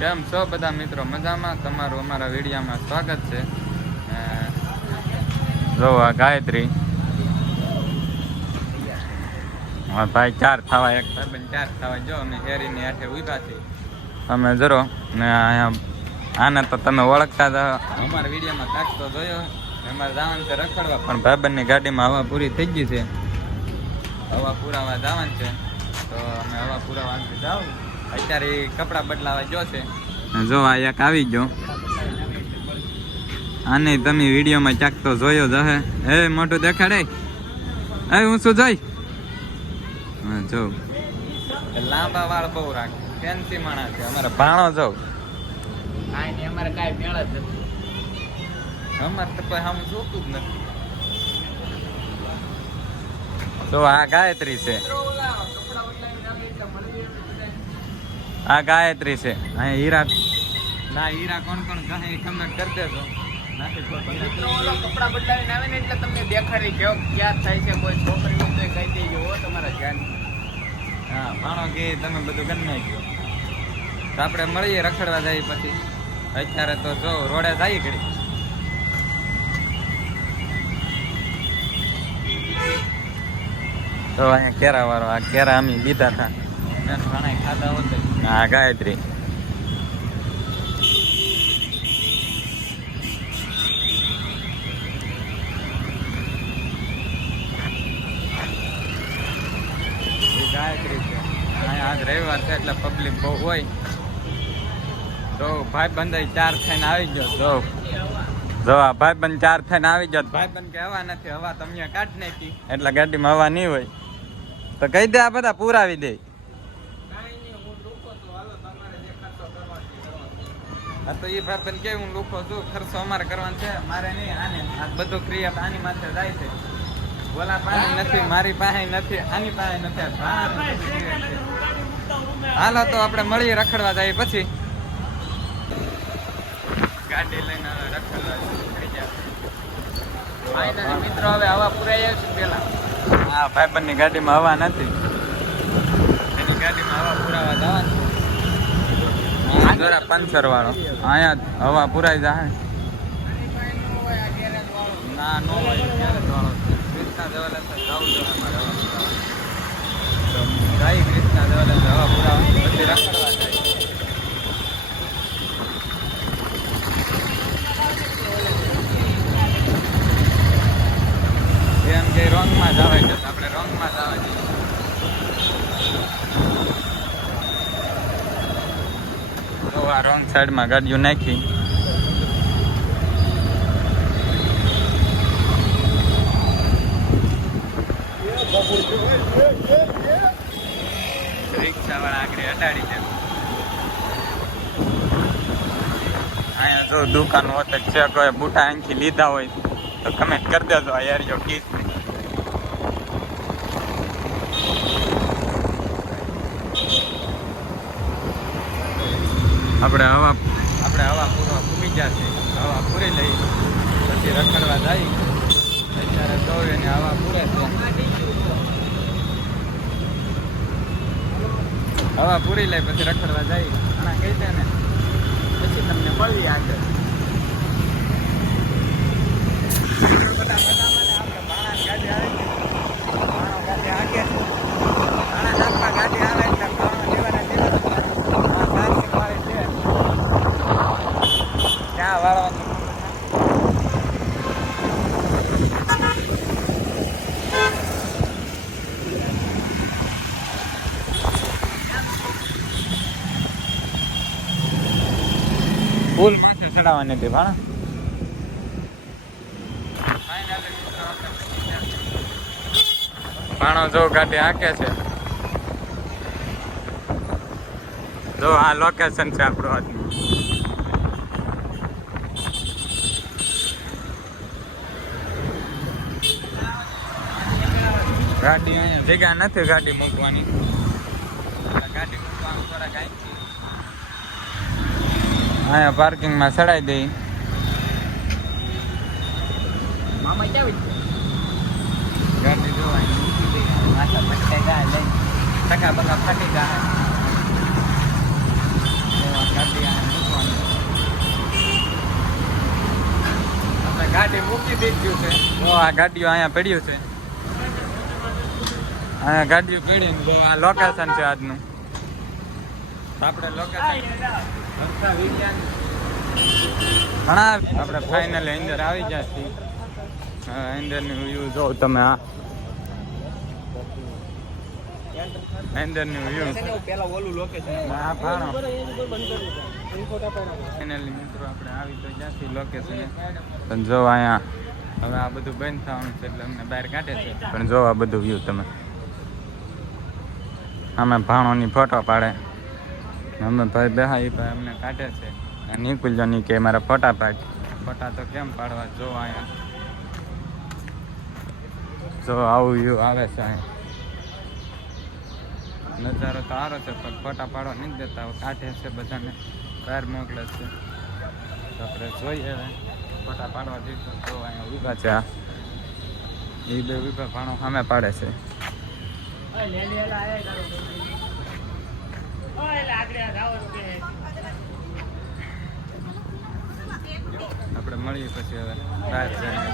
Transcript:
કેમ છો બધા મિત્રો? મજામાં? તમારું અમારા વિડીયોમાં સ્વાગત છે. જો આ ગાયત્રી હા ભાઈ 4 થવા એક ભાઈ 4 થવા જો અમે હેરીની હાથે ઉભા છીએ અમે જરો ને અહીંયા આને તો તમે ઓળખતા હતા અમારા વિડીયોમાં કાચતો જોયો અમારે જવાનું છે રખડવા પણ ભાઈબંધની ગાડીમાં હવા પૂરી થઈ ગઈ છે. હવા પુરાવા જવાનું છે તો અમે હવા પુરાવા જાવ અત્યારે કપડાં બદલાવા જો છે. જો આ એક આવી ગયો આને તમે વિડીયોમાં ચાક તો જોયો જ હે. એ મોટું દેખાડે એ હું શું જોઈ હા જો લાંબા વાળ બહુ રાખે ફેન્સી માણસ છે અમારે ભાણો જો અમારે કાંઈ મેળ જ નથી અમારે તો કોઈ આમ જોતું જ નથી. તો આ ગાયત્રી છે આ ગાયત્રી છે અહીંયા હીરા ના હીરા કોણ કોણ કહે કમેન્ટ કરી દેજો. કપડા બદલાવીને આવે ને એટલે તમને દેખાડી કેવો ક્યાં થાય છે કોઈ છોકરી હોય તો કહી દેજો હો તમારા ધ્યાન. હા ભાણો કે તમે બધું કરી નાખ્યું તો આપણે મળીએ રખડવા જઈએ પછી. અત્યારે તો જો રોડે જઈએ ઘડી તો અહીંયા કેરા વાળો આ કેરા અમે લીધા હતા ઘણા ખાધા હોત. હા ગાયત્રી ગાયત્રી છે અહીંયા આજ રવિવાર છે એટલે પબ્લિક બહુ હોય તો ભાઈબંધ 4 થઈને આવી ગયો. જો આ ભાઈબંધ 4 થઈને આવી ગયો ભાઈબંધ કે હવા નથી હવા તમને કાઢ નાખી એટલે ગાડીમાં હવા નહીં હોય તો કહી દે આ બધા પુરાવી દે. હા તો એ ભાઈબંધ કે હું લોકો છું ખર્ચો અમારે કરવાનો છે મારે નહીં આને આ બધું ક્રિયા આની માથે જાય છે. બોલા પાસે નથી મારી પાસે નથી આની પાસે નથી હાલો તો આપણે મળીએ રખડવા જઈએ પછી. ગાડી લઈને રખડવા મિત્રો હવે હવા પુરાઈ આવશે પેલા. હા ભાઈબંધની ગાડીમાં હવા નથી એની ગાડીમાં હવા પુરાવા જવાનું જરા પંચર વાળો અહીંયા હવા પુરાઈ જાય ના નો હોય ગેરેજ વાળો ક્રિષ્ના દેવાલા જવું જોઈએ અમારે હવા પુરાવા જાય ક્રિષ્ના દેવાલા હવા પુરાવા પછી રખડવા જાય. એમ કે રોંગમાં જવાય છે આપણે રોંગમાં જવા જઈએ. તો આ રોંગ સાઈડમાં ગાડીઓ નાખી રિક્ષા વાળા આગળ અટાડી છે. અહીંયા જો દુકાન હોત છે કોઈ બુટા અહીંથી લીધા હોય તો કમેન્ટ કરી દેજો યાર જો કીસ આપણે હવા પૂરવા પૂરી જશે હવા પૂરી લઈ પછી રખડવા જાય અત્યારે દોડે ને હવા પૂરે છે હવા પૂરી લઈ પછી રખડવા જાય ઘણા કહી દે ને પછી તમને મળવી આગળ. ફૂલ માથે ચડાવવાની હતી ભાણા ભાણો જો ગાડી હાકે છે. જો આ લોકેશન છે આપણું હાથનું. ગાડી અહીંયા જગ્યા નથી ગાડી મૂકવાની ગાડી મૂકવાનું થોડા કાંઈ અહીંયા પાર્કિંગમાં ચડાવી દઈ. મામા ક્યાં ગાડી જોવાની મૂકી દઈ માથા પટકાઈ જાય લઈ ટકા બકા ફાટી જાય ગાડી ડૂબી ગયું છે. તો આ ગાડીઓ અહીંયા પડ્યું છે. અહીંયા ગાડીઓ પડી ને આ લોકેશન છે આજનું. આપણે લોકેશન ઘણા આપણે ફાઇનલી અંદર આવી ગયા છીએ. અંદરની વ્યૂ જો તમે આ અંદરની વ્યૂ આ ભાણો ફાઇનલી મિત્રો આપણે આવી તો ગયા છીએ લોકેશન. પણ જો અહીંયા હવે આ બધું બંધ થવાનું છે એટલે અમને બહાર કાઢે છે. પણ જો આ બધું વ્યૂ તમે અમે ભાણોની ફોટો પાડે અમે ભાઈ બેહા એ ભાઈ અમને કાઢે છે. નિકુલજો ની કે મારા ફોટા પાડ. ફોટા તો કેમ પાડવા જો અહીંયા જો આવું વ્યૂ આવે છે. અહીંયા નજારો તો સારો છે પણ ફોટા પાડવા નહીં દેતા. કાઢે છે બધાને બહાર મોકલે છે. તો આપણે જોઈએ હવે ફોટા પાડવા જઈશું. તો અહીંયા ઊભા છે આ એ બે ઊભા ભાણો સામે પાડે છે. આપણે મળીએ પછી હવે બહાર જઈને